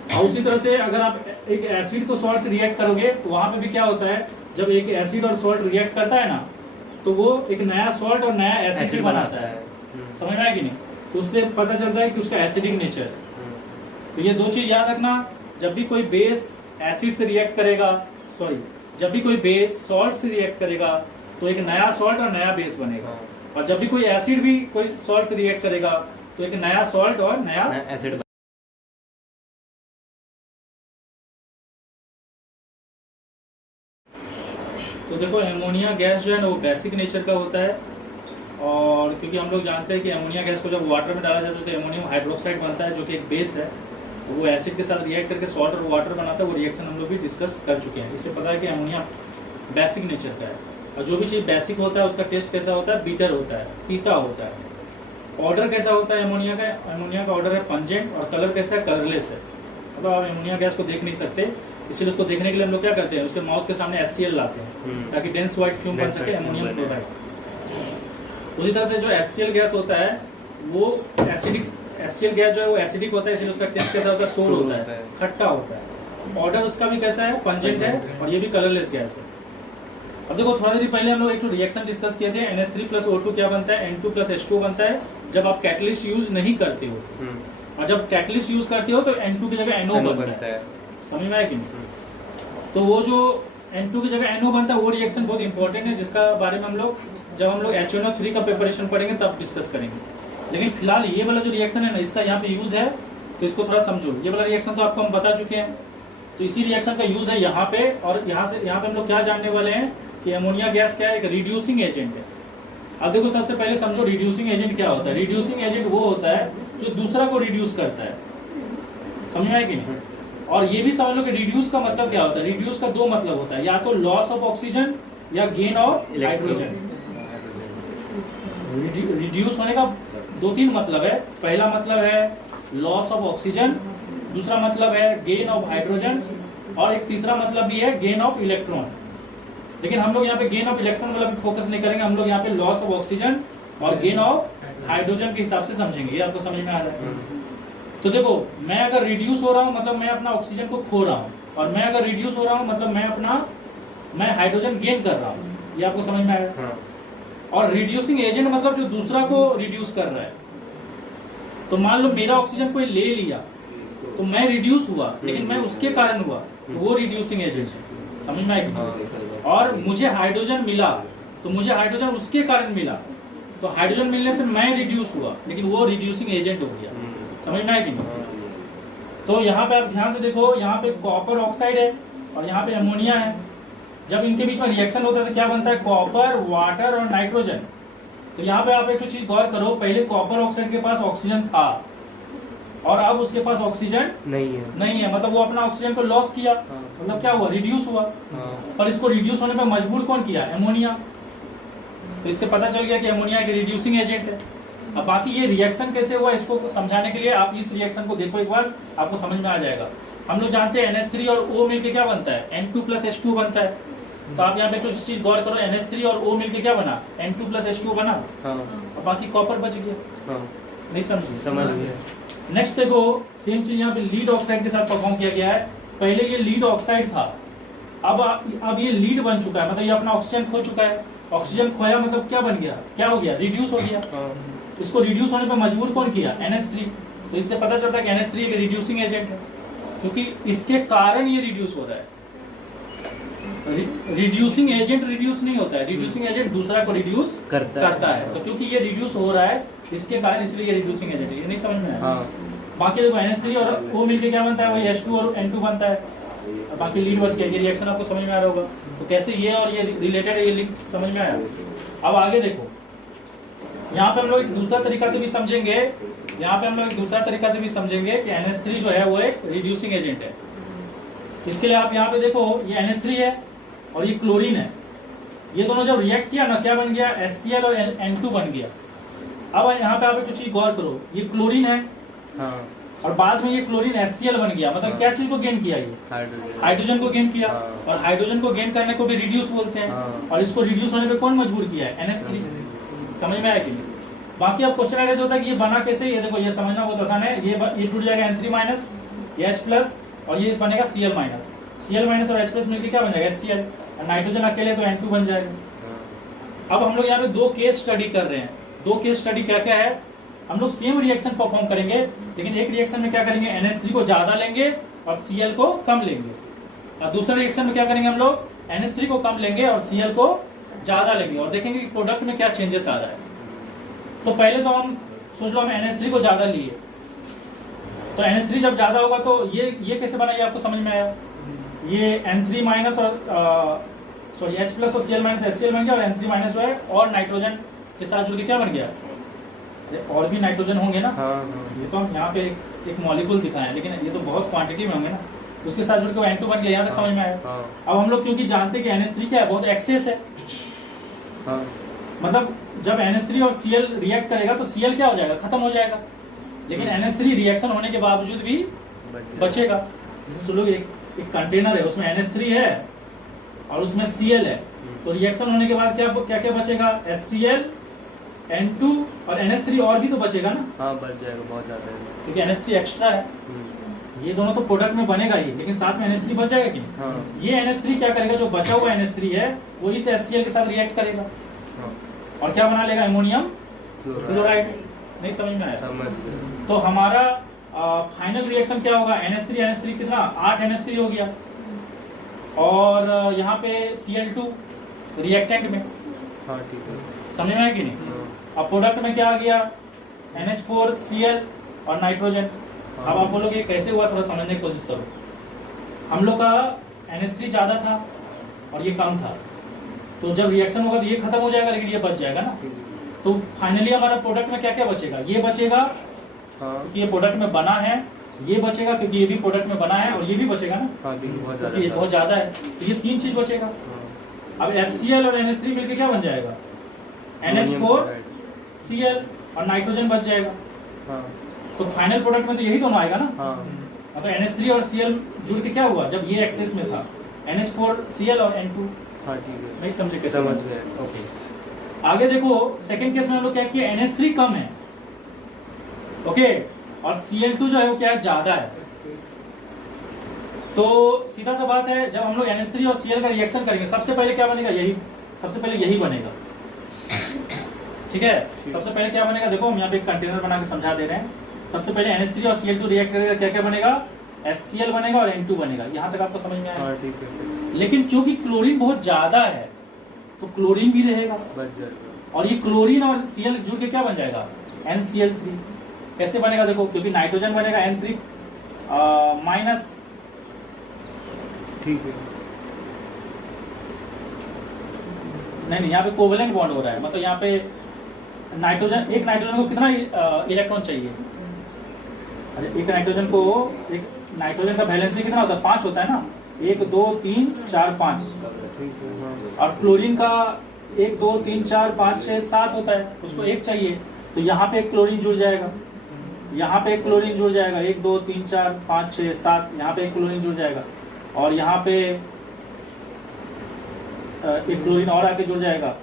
और उसी तरह से अगर आप एक एसिड को सॉल्ट से रिएक्ट करोगे तो वहां पे भी क्या होता है, जब एक एसिड और सॉल्ट रिएक्ट करता है ना तो वो एक नया सॉल्ट और नया एसिड बनाता है। समझ में आया कि नहीं। तो उससे पता चलता है कि उसका एसिडिक नेचर। तो ये दो चीज याद रखना, जब भी कोई बेस एसिड से रिएक्ट करेगा, जब भी कोई बेस सॉल्ट से रिएक्ट करेगा तो एक नया सॉल्ट और नया बेस बनेगा, और जब भी कोई एसिड भी कोई सॉल्ट से रिएक्ट करेगा तो एक नया सॉल्ट और नया एसिड। तो देखो एमोनिया गैस जो है ना वो बेसिक नेचर का होता है, और क्योंकि हम लोग जानते हैं कि एमोनिया गैस को जब वाटर में डाला जाता है तो एमोनियम हाइड्रोक्साइड बनता है जो कि एक बेस है, तो वो एसिड के साथ रिएक्ट करके सॉल्ट और वाटर बनाता है। वो रिएक्शन हम लोग भी डिस्कस कर चुके हैं। इससे पता है कि एमोनिया बेसिक नेचर का है, और जो भी चीज़ बेसिक होता है उसका टेस्ट कैसा होता है, बीटर होता है, पीता होता है। ऑर्डर कैसा होता है एमोनिया का, एमोनिया का ऑर्डर है पंजेंट, और कलर कैसा है, कलरलेस है। मतलब आप एमोनिया गैस को देख नहीं सकते, इसलिए उसको देखने के लिए हम लोग क्या करते हैं, उसके माउथ के सामने HCl लाते हैं ताकि डेंस व्हाइट फ्यूम बन सके एमोनियम क्लोराइड। उसी तरह से जो HCl गैस होता है वो एसिडिक, HCl गैस जो है वो एसिडिक होता है, इसलिए उसका टेस्ट कैसा होता है, सोर होता है, खट्टा होता है। ऑर्डर उसका भी कैसा है, पंजेंट है, और ये भी कलरलेस गैस है। अब देखो थोड़ी देर पहले हम लोग एक तो रिएक्शन डिस्कस किए थे, NH3+O2 क्या बनता है, N2+H2 बनता है जब आप कैटलिस्ट यूज नहीं करते हो, और जब कैटलिस्ट यूज करते हो तो N2 की जगह NO बनता है। समझ में आया कि नहीं? तो वो जो N2 की जगह NO बनता है वो रिएक्शन बहुत इंपॉर्टेंट है, जिसका बारे में हम लोग जब हम लोग HNO3 का प्रिपरेशन पढ़ेंगे तब डिस्कस करेंगे। लेकिन फिलहाल ये वाला जो रिएक्शन है ना, इसका यहाँ पे यूज है, तो इसको थोड़ा समझो। ये वाला रिएक्शन तो आपको हम बता चुके हैं, तो इसी रिएक्शन का यूज है यहाँ पे, और यहाँ पे हम लोग क्या जानने वाले हैं कि एमोनिया गैस क्या है, एक रिड्यूसिंग एजेंट है। अब देखो सबसे पहले समझो रिड्यूसिंग एजेंट क्या होता है। रिड्यूसिंग एजेंट वो होता है जो दूसरा को रिड्यूस करता है। समझ में आया कि नहीं? और ये भी समझ लो कि रिड्यूस का मतलब क्या होता है। रिड्यूस का दो मतलब होता है, या तो लॉस ऑफ ऑक्सीजन या गेन ऑफ हाइड्रोजन। रिड्यूस होने का दो तीन मतलब है। पहला मतलब है लॉस ऑफ ऑक्सीजन, दूसरा मतलब है गेन ऑफ हाइड्रोजन, और एक तीसरा मतलब भी है गेन ऑफ इलेक्ट्रॉन। लेकिन हम लोग यहाँ पे गेन ऑफ इलेक्ट्रॉन वाला भी फोकस नहीं करेंगे, हम लोग यहाँ पे लॉस ऑफ ऑक्सीजन और गेन ऑफ हाइड्रोजन के हिसाब से समझेंगे। ये आपको समझ में आ रहा है? तो देखो मैं अगर रिड्यूस हो रहा हूँ मतलब मैं अपना ऑक्सीजन को खो रहा हूँ, और मैं अगर रिड्यूस हो रहा हूँ मतलब मैं हाइड्रोजन गेन कर रहा हूँ। ये आपको समझ में आएगा? और रिड्यूसिंग एजेंट मतलब जो दूसरा को रिड्यूस कर रहा है। तो मान लो मेरा ऑक्सीजन कोई ले लिया तो मैं रिड्यूस हुआ, लेकिन मैं उसके कारण हुआ, तो वो रिड्यूसिंग एजेंट है। समझ में आएगा? और मुझे हाइड्रोजन मिला तो मुझे हाइड्रोजन उसके कारण मिला, तो हाइड्रोजन मिलने से मैं रिड्यूस हुआ, लेकिन वो रिड्यूसिंग एजेंट हो गया। समझ में आएगी? तो यहाँ पे आप ध्यान से देखो, यहाँ पे कॉपर ऑक्साइड है और यहाँ पे अमोनिया है। जब इनके बीच में रिएक्शन होता है तो क्या बनता है, कॉपर, वाटर और नाइट्रोजन। तो यहाँ पे आप एक तो चीज गौर करो, पहले कॉपर ऑक्साइड के पास ऑक्सीजन था और अब उसके पास ऑक्सीजन नहीं है, मतलब वो अपना ऑक्सीजन को लॉस किया। मतलब क्या हुआ, रिड्यूस हुआ। और इसको रिड्यूस होने पे मजबूर कौन किया, एमोनिया। तो इससे पता चल गया कि एमोनिया एक रिड्यूसिंग एजेंट है। अब बाकी ये रिएक्शन कैसे हुआ इसको समझाने के लिए आप इस रिएक्शन को देखो एक बार, आपको समझ में आ जाएगा। हम लोग जानते हैं NH3 और O मिलके क्या बनता है, N2+H2 बनता है। तो आप यहाँ पे कुछ चीज गौर करो, NH3 और O मिलके क्या बना, N2+H2 बना। और बाकी कॉपर बच गया। नहीं समझ गया? नेक्स्ट देखो सेम चीज यहाँ पे लीड ऑक्साइड के साथ परफॉर्म किया गया है। पहले ये लीड ऑक्साइड था, अब ये लीड बन चुका है, मतलब ये अपना ऑक्सीजन खो चुका है। ऑक्सीजन खोया मतलब क्या बन गया, क्या हो गया, रिड्यूस हो गया। इसको रिड्यूस होने पर मजबूर कौन किया, NH3। तो इससे पता चलता है कि NH3 एक रिड्यूसिंग एजेंट है, क्योंकि इसके कारण ये रिड्यूस हो रहा है। रिड्यूसिंग एजेंट रिड्यूस नहीं होता है, रिड्यूसिंग एजेंट दूसरा को रिड्यूस करता है। तो क्योंकि ये रिड्यूस हो रहा है इसके कारण, इसलिए ये रिड्यूसिंग एजेंट है। ये नहीं समझ में आया? बाकी देखो NH3 और O मिलके क्या बनता है, वही H2 और N2 बनता है, और बाकी लीड बच गया। ये रिएक्शन आपको समझ में आ रहा होगा। तो कैसे ये और ये रिलेटेड है, ये लिंक समझ में आया? अब आगे देखो, यहाँ पे हम लोग एक दूसरा तरीका से भी समझेंगे। यहाँ पे हम लोग एक दूसरा तरीका से भी समझेंगे कि NH3 जो है वो एक रिड्यूसिंग एजेंट है। इसके लिए आप यहाँ पे देखो, ये NH3 है और ये क्लोरीन है। ये दोनों जब रिएक्ट किया ना, क्या बन गया, HCl और N2 बन गया। अब यहाँ पे आप एक चीज गौर करो, ये क्लोरीन है और बाद में ये क्लोरीन HCl बन गया। मतलब क्या चीज को गेन किया, ये हाइड्रोजन को गेन किया। और हाइड्रोजन को गेन करने को भी रिड्यूस बोलते हैं। और इसको रिड्यूस होने पे कौन मजबूर किया है, NH3। समझ में आया कि नहीं? बाकी अब क्वेश्चन आ होता है कि ये बना कैसे। ये देखो, ये समझना बहुत आसान है। ये टूट जाएगा N3-, ये H+, और ये बनेगा Cl-। Cl- और H+ मिलकर क्या बन जाएगा, HCl। और नाइट्रोजन अकेले तो N2 बन जाएगा। अब हम लोग यहाँ पे दो केस स्टडी कर रहे हैं। दो केस स्टडी क्या क्या है, हम लोग सेम रिएक्शन परफॉर्म करेंगे, लेकिन एक रिएक्शन में क्या करेंगे, NH3 को ज्यादा लेंगे और Cl को कम लेंगे। और दूसरे रिएक्शन में क्या करेंगे, हम लोग NH3 को कम लेंगे और Cl को ज्यादा लेंगे, और देखेंगे कि प्रोडक्ट में क्या चेंजेस आ रहा है। तो पहले तो हम सोच लो, हम NH3 को ज्यादा लिए, तो NH3 जब ज्यादा होगा तो ये कैसे बना, ये आपको समझ में आया। ये N3- और सॉरी H प्लस और Cl माइनस HCl बन गया, और N3 माइनस जो है और नाइट्रोजन के साथ जुड़ के क्या बन गया? अरे और भी नाइट्रोजन होंगे ना। हाँ। ये तो हम यहाँ पे एक मॉलिक्यूल दिखाए हैं, लेकिन ये तो बहुत क्वांटिटी में होंगे ना, उसके साथ जुड़ के वो N2 बन गया। यहाँ तक समझ में आया? अब हम लोग क्योंकि जानते हैं कि NH3 क्या है, बहुत एक्सेस है। मतलब जब NH3 और Cl रिएक्ट करेगा तो Cl क्या हो जाएगा? खत्म हो जाएगा, लेकिन NH3 रिएक्शन होने के बावजूद भी बचेगा। जैसे चलो एक कंटेनर है, उसमें NH3 है और उसमें Cl है, तो रिएक्शन होने के बाद क्या क्या बचेगा? HCl, N2 और NH3 और भी तो बचेगा ना। हाँ, बच जाएगा, बहुत ज्यादा है, क्योंकि NH3 एक्स्ट्रा है। ये दोनों तो प्रोडक्ट में बनेगा ही, लेकिन साथ में NH3 बच जाएगा कि नहीं? हाँ। ये NH3 क्या करेगा? जो बचा हुआ NH3 है वो इस HCl के साथ रिएक्ट करेगा। हाँ। और क्या बना लेगा? Ammonium chloride. नहीं समझ में आया? समझ गए। तो हमारा फाइनल रिएक्शन क्या होगा? NH3 कितना? 8 NH3 हो गया, और यहाँ पे Cl2 रिएक्टेंट में। हाँ, ठीक है। समझ में आया कि नहीं? अब प्रोडक्ट में क्या आ गया? NH4 Cl और नाइट्रोजन। अब आप बोलोगे कैसे हुआ, थोड़ा समझने की कोशिश करो। हम लोग का NH3 ज़्यादा था और ये कम था, तो जब रिएक्शन होगा तो ये खत्म हो जाएगा, लेकिन ये बच जाएगा ना। तो फाइनली हमारा प्रोडक्ट में क्या क्या बचेगा? ये बचेगा क्योंकि ये प्रोडक्ट में बना है, ये बचेगा क्योंकि ये भी प्रोडक्ट में बना है, और ये भी बचेगा ना क्योंकि ये बहुत ज़्यादा है। तो ये 3 चीज़ बचेगा। अब HCl और NH3 मिलकर क्या बन जाएगा? NH4 Cl और नाइट्रोजन बच जाएगा। तो फाइनल प्रोडक्ट में तो यही दोनों आएगा ना। तो NH3 और Cl जुड़ के क्या हुआ? जब ये एक्सेस में था, NH4 Cl और N2। हाँ, ठीक है। नहीं समझे? कैसे? समझ गए। ओके, आगे देखो। सेकंड केस में हम लोग क्या किया? NH3 कम है, ओके, और Cl2 जो है वो क्या है? ज्यादा है। तो सीधा सा बात है, जब हम लोग NH3 और Cl का रिएक्शन करेंगे, सबसे पहले क्या बनेगा? यही, सबसे पहले यही बनेगा। ठीक है, सबसे पहले क्या बनेगा? देखो हम यहाँ पे एक कंटेनर बना के समझा दे रहे हैं। सबसे पहले NH3 और Cl2 रिएक्ट करेगा, क्या क्या बनेगा? HCl बनेगा और N2 बनेगा। यहाँ तक आपको समझ में आया? हाँ, ठीक है। लेकिन क्योंकि क्लोरीन बहुत ज्यादा है तो क्लोरीन भी रहेगा, बच जाएगा। और ये क्लोरीन और Cl जुड़ के क्या बन जाएगा? NCl3। कैसे बनेगा? देखो, क्योंकि नाइट्रोजन बनेगा N3 माइनस, ठीक है। नहीं, यहाँ पे कोवेलेंट बॉन्ड हो रहा है। मतलब यहाँ पे एक नाइट्रोजन को कितना इलेक्ट्रॉन चाहिए? अरे एक नाइट्रोजन का वैलेंसी कितना होता है? 5 होता है ना। 1 2 3 4 5। और क्लोरीन का 1 2 3 4 5 6 7 होता है, उसको 1 चाहिए। तो यहाँ पे एक क्लोरीन जुड़ जाएगा, यहाँ पे एक क्लोरीन जुड़ जाएगा, 1 2 3 4 5 6 7, यहाँ पे एक क्लोरीन जुड़ जाएगा, और यहाँ पे एक क्लोरीन और आके जुड़ जाएगा,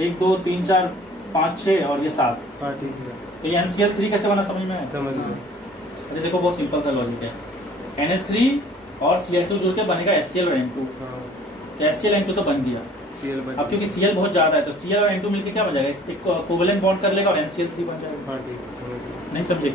1 2 3 4 5 6 और ये 7। हाँ, ठीक है। तो ये NCl3 कैसे बना? समझ में आया? समझ गए। अरे देखो, बहुत सिंपल सा लॉजिक है। NH3 और Cl2 जुड़ के बनेगा HCl और N2। तो HCl N2 तो बन गया। अब क्योंकि Cl बहुत ज्यादा है तो Cl और N2 मिलकर क्या बन जाएगा? एक कोवेलेंट बॉन्ड कर लेगा और NCl3 बन जाएगा। हाँ, ठीक है। नहीं समझे?